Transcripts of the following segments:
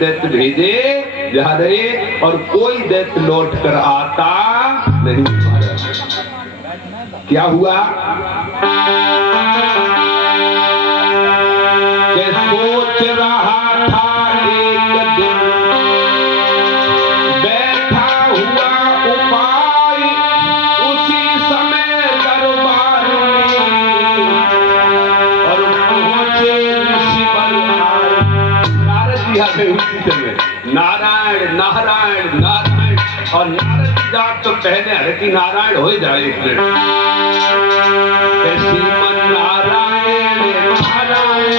दैत्य भेजे जा रहे और कोई दैत्य लौट कर आता नहीं। क्या हुआ कि सोच रहा था एक दिन बैठा हुआ उपाय उसी समय दरबार में और पहुंचे ऋषि बलराम। नारद जी आ गए उसी समय। नारायण नारायण नारायण और नारद जी जात तो पहले हरे की नारायण हो जाए एक मिनट। श्रीमन नारायण नारायण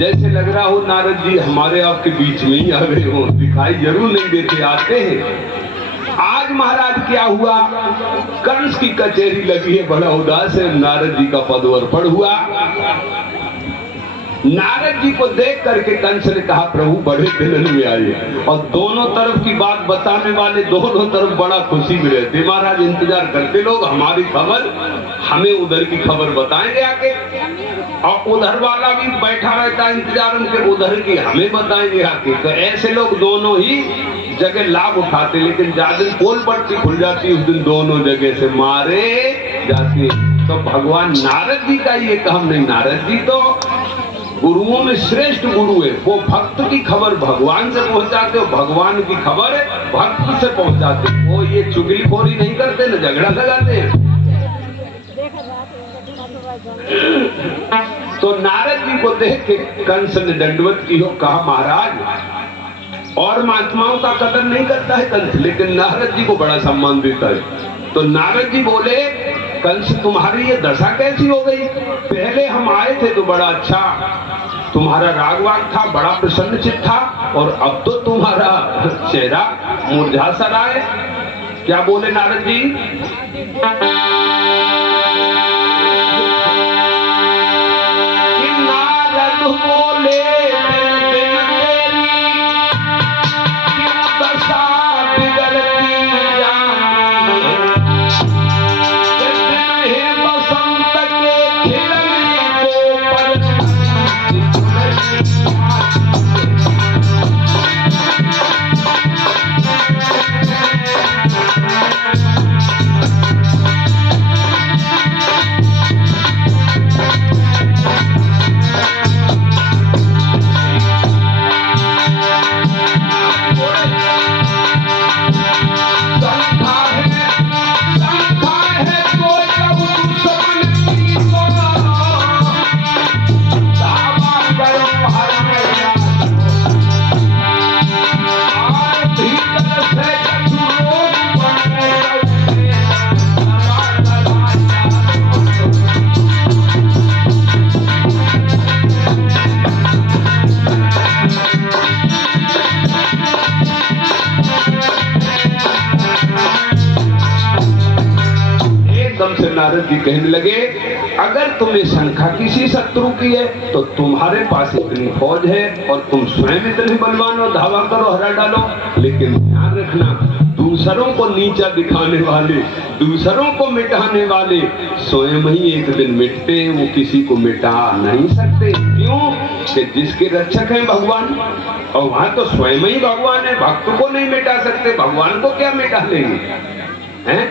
जैसे लग रहा हो नारद जी हमारे आपके बीच में ही आ गए हो। दिखाई जरूर नहीं देते, आते हैं। आज महाराज क्या हुआ, कंस की कचहरी लगी है, बड़ा उदास है। नारद जी का पदवर्पण हुआ। नारद जी को देख करके कंस ने कहा प्रभु बड़े दिलन में आए और दोनों तरफ की बात बताने वाले दोनों तरफ बड़ा खुशी में रहते। महाराज इंतजार करते लोग हमारी खबर, हमें उधर की खबर बताएंगे आके, और उधर वाला भी बैठा रहता है इंतजार उनके उधर की हमें बताएंगे आके। तो ऐसे लोग दोनों ही जगह लाभ उठाते, लेकिन जिस दिन पोल पट्टी खुल जाती उस दिन दोनों जगह से मारे जाते। तो भगवान नारद जी का ये काम नहीं। नारद जी तो गुरुओं में श्रेष्ठ गुरु है। वो भक्त की खबर भगवान से पहुंचाते हो, भगवान की खबर भक्त से पहुंचाते। वो ये चुगलीखोरी नहीं करते, न झगड़ा लगाते हैं। तो नारद जी को देख के कंस ने दंडवत की हो, कहा महाराज और महात्माओं का कदर नहीं करता है कंस, लेकिन नारद जी को बड़ा सम्मान देता है। तो नारद जी बोले कंस तुम्हारी ये दशा कैसी हो गई? पहले हम आए थे तो बड़ा अच्छा तुम्हारा रागवाग था, बड़ा प्रसन्न चित्त था, और अब तो तुम्हारा चेहरा मुरझा सा रहा है। क्या बोले नारद जी? नारद बोले नारद जी कहने लगे अगर तुम्हें शंका किसी शत्रु की है तो तुम्हारे पास इतनी फौज है और तुम स्वयं इतने बलवान हो, धावा करो, हरा डालो, लेकिन ध्यान रखना दूसरों को नीचा दिखाने वाले, दूसरों को मिटाने वाले स्वयं ही एक दिन मिटते हैं, वो किसी को मिटा नहीं सकते। क्यों? कि जिसके रक्षक हैं भगवान, और वहां तो स्वयं ही भगवान है, भक्त को नहीं मिटा सकते, भगवान को क्या मिटा लेंगे? हैं?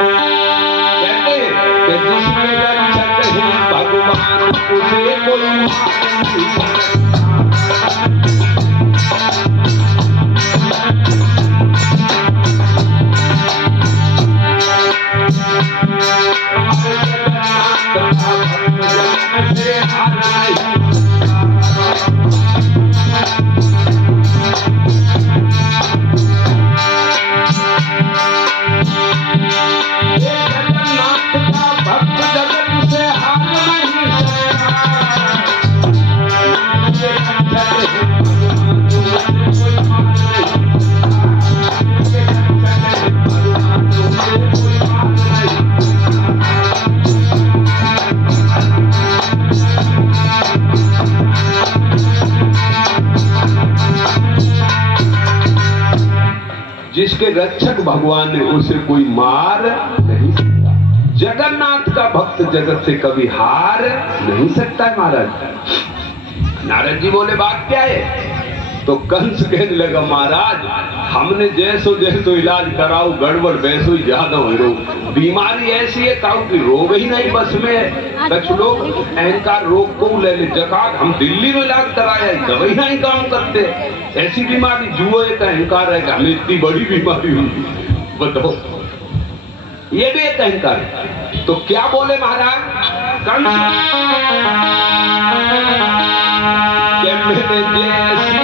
कहते हैं कि जिसके रक्षक हैं भगवान उसे कोई मार नहीं सकता। जिसके रक्षक भगवान ने उसे कोई मार नहीं सकता। जगन्नाथ का भक्त जगत से कभी हार नहीं सकता है महाराज। नारद जी बोले बात क्या है? तो कंस कहने लगा महाराज हमने जैसो जैसो इलाज कराओ गड़बड़ वैसो ही ज्यादा हो रो, बीमारी ऐसी है ताऊ की रोग ही नहीं बस में। कुछ लोग अहंकार रोग को ले ले, जकात हम दिल्ली में इलाज कराया दवाई नहीं काम करते। ऐसी बीमारी जुए का अहंकार है कि हमें इतनी बड़ी बीमारी हुई, बताओ ये भी एक अहंकार है। तो क्या बोले महाराज कंस कि मैंने जैसी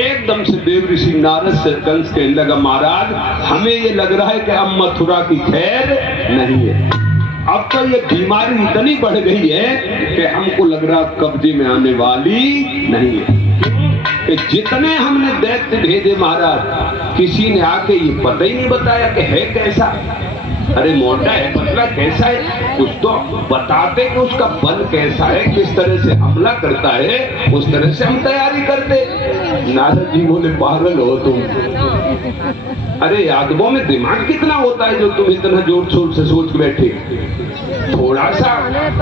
एकदम से देव ऋषि नारद से कंस कहने लगा महाराज हमें ये लग रहा है कि अब मथुरा की खैर नहीं है। अब तो ये बीमारी इतनी बढ़ गई है कि हमको लग रहा कब्जे में आने वाली नहीं है। कि जितने हमने दैत्य भेजे महाराज किसी ने आके ये पता ही नहीं बताया कि है कैसा, अरे मोटा है पतला कैसा है, कुछ तो बताते कि उसका बल कैसा है, किस तरह से हमला करता है, उस तरह से हम तैयारी करते। नारद जी बोले पागल हो तुम, अरे यादवों में दिमाग कितना होता है जो तुम इतना जोर शोर से सोच बैठे। थोड़ा सा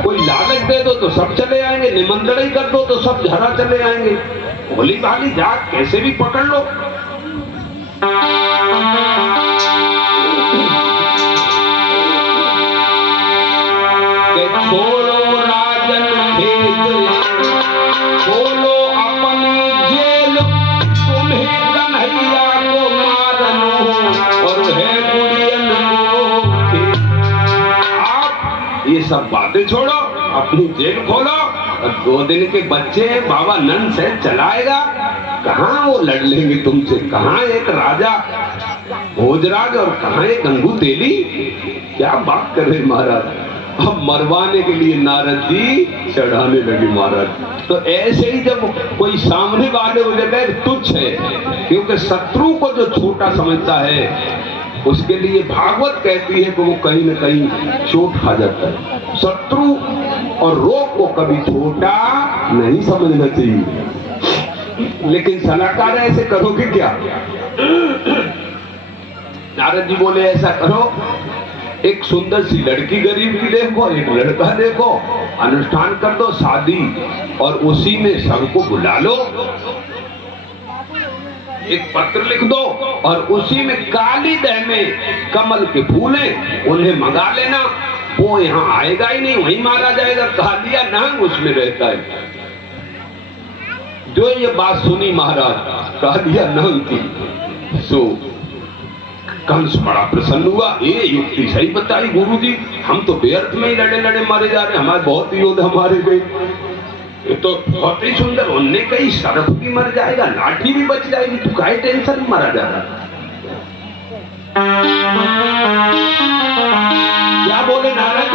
कोई लालच दे दो तो सब चले आएंगे, निमंत्रण ही कर दो तो सब झरा चले आएंगे। भोली भाली जात कैसे भी पकड़ लो। छोड़ो राजन खेत, खोलो अपनी जेल, तुम्हें कन्हैया को मारनो और है बुढ़ियन को। आप ये सब बातें छोड़ो, अपनी जेल खोलो और 2 दिन के बच्चे बाबा नंद से चलाएगा, कहाँ वो लड़ लेंगे तुमसे। कहाँ एक राजा भोजराज और कहाँ एक गंगू तेली। क्या बात कर रहे महाराज। अब मरवाने के लिए नारद जी चढ़ाने लगे महाराज। तो ऐसे ही जब कोई सामने वाले हो जाता है तुच्छ है, क्योंकि शत्रु को जो छोटा समझता है उसके लिए भागवत कहती है कि वो कहीं न कहीं चोट खा जाता है। शत्रु और रोग को कभी छोटा नहीं समझना चाहिए। लेकिन सलाहकार ऐसे करोगे क्या? नारद जी बोले ऐसा करो, एक सुंदर सी लड़की गरीब की देखो, एक लड़का देखो, अनुष्ठान कर दो शादी और उसी में सबको बुला लो। एक पत्र लिख दो और उसी में काली दह में कमल के फूल हैं, उन्हें मंगा लेना। वो यहाँ आएगा ही नहीं, वहीं मारा जाएगा। कालिया नंग उसमें रहता है। जो ये बात सुनी महाराज कालिया नंग की, सो कंस बड़ा प्रसन्न हुआ। ये युक्ति सही बताई गुरुजी, हम तो व्यर्थ में ही लड़े लड़े मारे जा रहे, हमारे बहुत योद्धा मारे गए। ये तो बहुत ही सुंदर। उनने कही सर्प भी मर जाएगा, लाठी भी बच जाएगी, तू काहे टेंशन मारा जा रहा। क्या बोले नारद?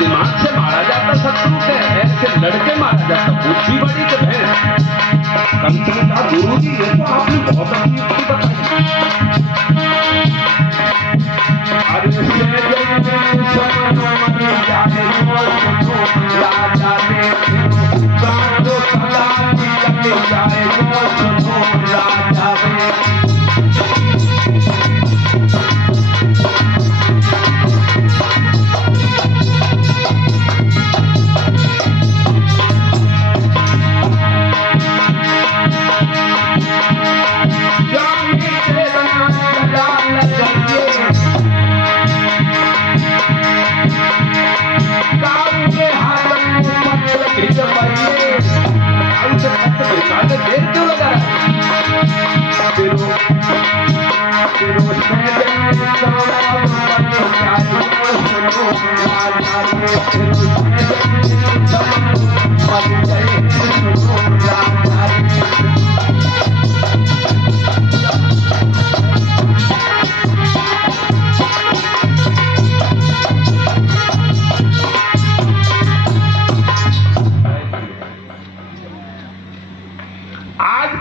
दिमाग से मारा जाता शत्रु से, ऐसे लड़के मारा जाता, बुद्धि बड़ी तो है। कंस ने कहा गुरु जी ये तो आपने बहुत अच्छी युक्ति बताई।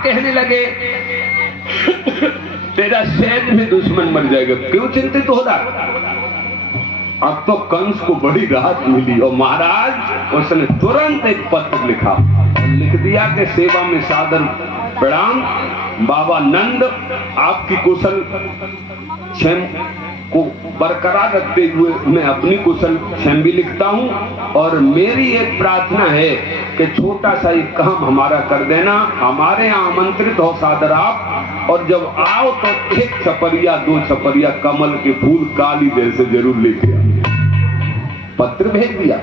कहने लगे तेरा सैन्य में दुश्मन मर जाएगा, क्यों चिंतित हो रहा? अब तो कंस को बड़ी राहत मिली और महाराज उसने तुरंत एक पत्र लिखा, लिख दिया कि सेवा में सादर प्रणाम बाबा नंद, आपकी कुशल क्षेम को बरकरार रखते हुए मैं अपनी कुशल क्षेम भी लिखता हूँ और मेरी एक प्रार्थना है कि छोटा सा एक काम हमारा कर देना। हमारे यहाँ आमंत्रित हो सादर आप, और जब आओ तो एक छपरिया 2 छपरिया कमल के फूल काली देर से जरूर लेके आओ। पत्र भेज दिया।